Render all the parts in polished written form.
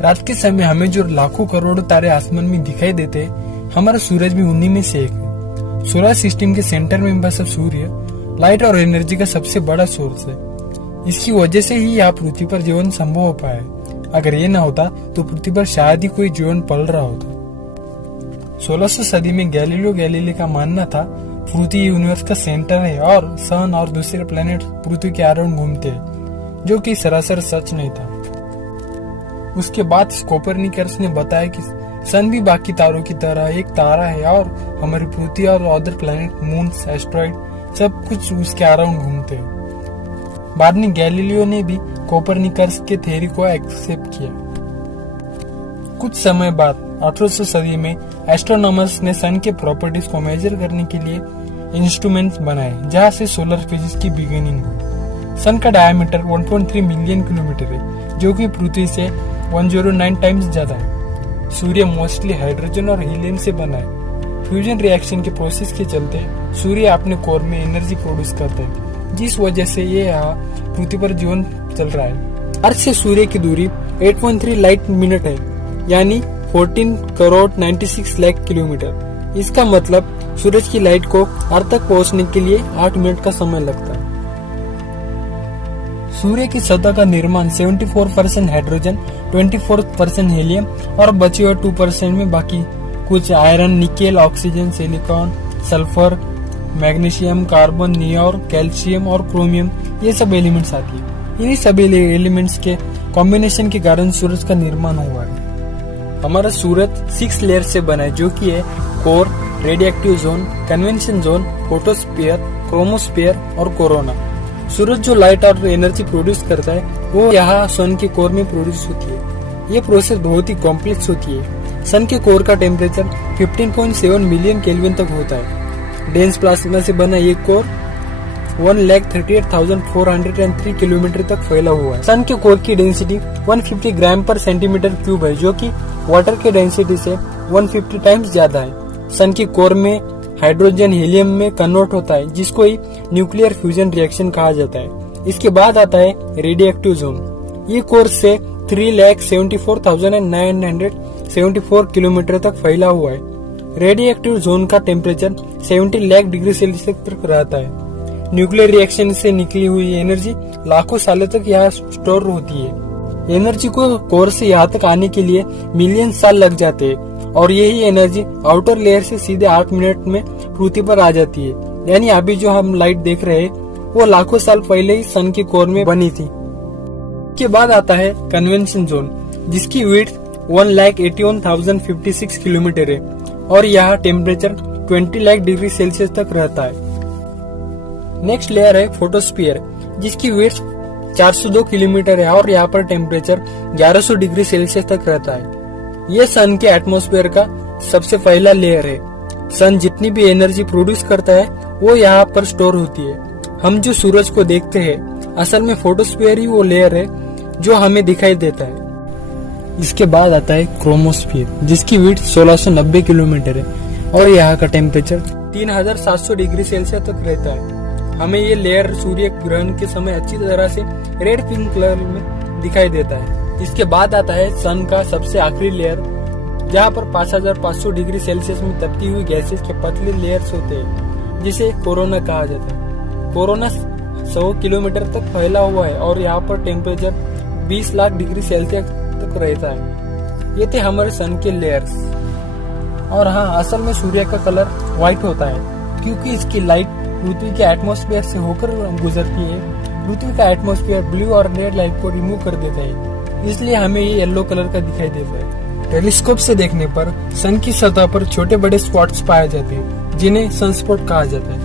रात के समय हमें जो लाखों करोड़ों तारे आसमान में दिखाई देते हैं, हमारा सूरज भी उन्हीं में से एक है। सोलर सिस्टम के सेंटर में बसा सूर्य लाइट और एनर्जी का सबसे बड़ा सोर्स है। इसकी वजह से ही यहाँ पृथ्वी पर जीवन संभव हो पाया है। अगर ये न होता तो पृथ्वी पर शायद ही कोई जीवन पल रहा होता। 1600 सदी में गैलीलियो गैलीली का मानना था पृथ्वी यूनिवर्स का सेंटर है और सन और दूसरे प्लेनेट पृथ्वी के अराउंड घूमते हैं, जो कि सरासर सच नहीं था। उसके बाद कोपरनिकस ने बताया कि सन भी बाकी तारों की तरह एक तारा है और हमारी पृथ्वी और अदर प्लेनेट, मून, एस्ट्रॉइड सब कुछ उसके अराउंड घूमते हैं। बाद में गैलीलियो ने भी कोपरनिकस के थ्योरी को एक्सेप्ट किया। कुछ समय बाद 1800 सदी में एस्ट्रोनॉमर्स ने सन के प्रॉपर्टीज को मेजर करने के लिए इंस्ट्रूमेंट्स बनाए, जहां से सोलर फिजिक्स की बिगिनिंग हुई। सन का डायमीटर 1.3 मिलियन किलोमीटर है, जो कि पृथ्वी से 109 टाइम्स ज्यादा है। सूर्य मोस्टली हाइड्रोजन और हीलियम से बना है। फ्यूजन रिएक्शन के प्रोसेस के चलते सूर्य अपने कोर में एनर्जी प्रोड्यूस करता है, जिस वजह से ये यहाँ पृथ्वी पर जीवन चल रहा है। अर्थ से सूर्य की दूरी 8.3 लाइट मिनट है, यानी 14 करोड़ 96 लाख किलोमीटर। इसका मतलब सूरज की लाइट को अर्थ तक पहुंचने के लिए 8 मिनट का समय लगता है। सूर्य की सतह का निर्माण 74% हाइड्रोजन, 24% हीलियम और बचे हुए 2% में बाकी कुछ iron, nickel, oxygen, silicon, sulphur, magnesium, carbon, neon, calcium और क्रोमियम, ये सब एलिमेंट्स आती है। इन्हीं सभी एलिमेंट्स के कॉम्बिनेशन के कारण सूरज का निर्माण हुआ है। हमारा सूरज 6 लेयर से बना है, जो कि है core, radioactive zone, convention zone, photosphere, chromosphere और कोरोना। सूरज जो लाइट और एनर्जी प्रोड्यूस करता है वो यहाँ सन के कोर में प्रोड्यूस होती है। ये प्रोसेस बहुत ही कॉम्प्लेक्स होती है। सन के कोर का टेम्परेचर 15.7 मिलियन केल्विन तक होता है। डेंस प्लाज्मा से बना ये कोर 1,38,403 किलोमीटर तक फैला हुआ है। सन के कोर की डेंसिटी 150 ग्राम पर सेंटीमीटर क्यूब है, जो कि वाटर के डेंसिटी से 150 टाइम्स ज्यादा है। सन की कोर में हाइड्रोजन हीलियम में कन्वर्ट होता है, जिसको ही न्यूक्लियर फ्यूजन रिएक्शन कहा जाता है। इसके बाद आता है रेडिएक्टिव जोन। ये कोर से 3,74,974 किलोमीटर तक फैला हुआ है। रेडिएक्टिव जोन का टेम्परेचर 70 लाख डिग्री सेल्सियस तक रहता है। न्यूक्लियर रिएक्शन से निकली हुई एनर्जी लाखों सालों तक यहाँ स्टोर होती है। एनर्जी को कोर से यहाँ तक आने के लिए मिलियन साल लग जाते हैं और यही एनर्जी आउटर लेयर से सीधे 8 मिनट में पृथ्वी पर आ जाती है। यानी अभी जो हम लाइट देख रहे हैं वो लाखों साल पहले ही सन के कोर में बनी थी। के बाद आता है कन्वेंशन जोन, जिसकी विड्थ 1,81,056 किलोमीटर है और यहाँ टेम्परेचर 20 लाख डिग्री सेल्सियस तक रहता है। नेक्स्ट लेयर है फोटोस्फीयर, जिसकी विड्थ 402 किलोमीटर है और यहाँ पर टेम्परेचर 1100 डिग्री सेल्सियस तक रहता है। ये सन के एटमॉस्फेयर का सबसे पहला लेयर है। सन जितनी भी एनर्जी प्रोड्यूस करता है वो यहाँ पर स्टोर होती है। हम जो सूरज को देखते हैं असल में फोटोस्फीयर ही वो लेयर है जो हमें दिखाई देता है। इसके बाद आता है क्रोमोस्फीयर, जिसकी विड्थ 1690 किलोमीटर है और यहाँ का टेम्परेचर 3700 डिग्री सेल्सियस तक रहता है। हमें ये लेयर सूर्य ग्रहण के समय अच्छी तरह से रेड पिंक कलर में दिखाई देता है। इसके बाद आता है सन का सबसे आखिरी लेयर, जहाँ पर 5500 डिग्री सेल्सियस में तपती हुई गैसेस के पतले लेयर्स होते हैं, जिसे कोरोना कहा जाता है। कोरोना 100 किलोमीटर तक फैला हुआ है और यहाँ पर टेम्परेचर 20 लाख डिग्री सेल्सियस तक रहता है। ये थे हमारे सन के लेयर्स। और हाँ, असल में सूर्य का कलर व्हाइट होता है क्योंकि इसकी लाइट पृथ्वी के एटमॉस्फेयर से होकर गुजरती है। पृथ्वी का एटमॉस्फेयर ब्लू और रेड लाइट को रिमूव कर देता है, इसलिए हमें ये येलो कलर का दिखाई देता है। टेलीस्कोप से देखने पर सन की सतह पर छोटे बड़े स्पॉट्स पाए जाते हैं, जिन्हें सनस्पॉट कहा जाता है।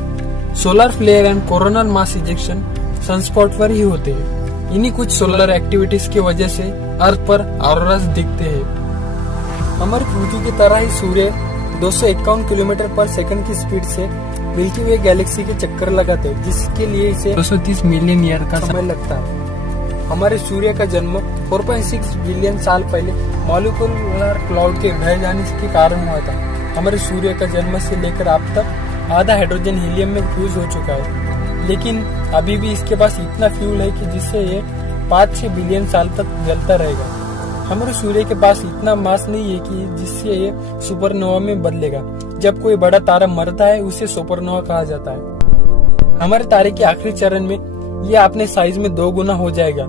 Solar flare and coronal mass ejection sunspot पर ही होते हैं। इन्हीं कुछ सोलर एक्टिविटीज की वजह से अर्थ पर ऑरोरास दिखते हैं। हमारी पृथ्वी की तरह ही सूर्य 251 किलोमीटर पर सेकंड की स्पीड से मिल्की वे गैलेक्सी के चक्कर लगाते हैं, जिसके लिए इसे 230 मिलियन ईयर का समय लगता है। हमारे सूर्य का जन्म 4.6 बिलियन साल पहले मॉलिक्यूलर क्लाउड के बह जाने के कारण हुआ था। हमारे सूर्य का जन्म से लेकर अब तक आधा हाइड्रोजन हीलियम में फ्यूज हो चुका है, लेकिन अभी भी इसके पास इतना फ्यूल है कि जिससे ये 5-6 बिलियन साल तक जलता रहेगा। हमारे सूर्य के पास इतना मास नहीं है कि जिससे ये सुपरनोवा में बदलेगा। जब कोई बड़ा तारा मरता है उसे सुपरनोवा कहा जाता है। हमारे तारे के आखिरी चरण में यह अपने साइज में 2 गुना हो जाएगा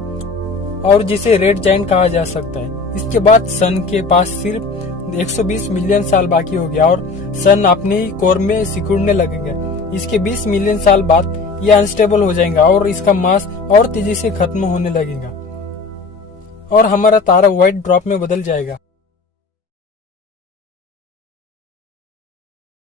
और जिसे रेड जायंट कहा जा सकता है। इसके बाद सन के पास सिर्फ 120 मिलियन साल बाकी हो गया और सन अपने ही कोर में सिकुड़ने लगेगा। इसके 20 मिलियन साल बाद यह अनस्टेबल हो जाएगा और इसका मास और तेजी से खत्म होने लगेगा और हमारा तारा व्हाइट ड्वार्फ में बदल जाएगा।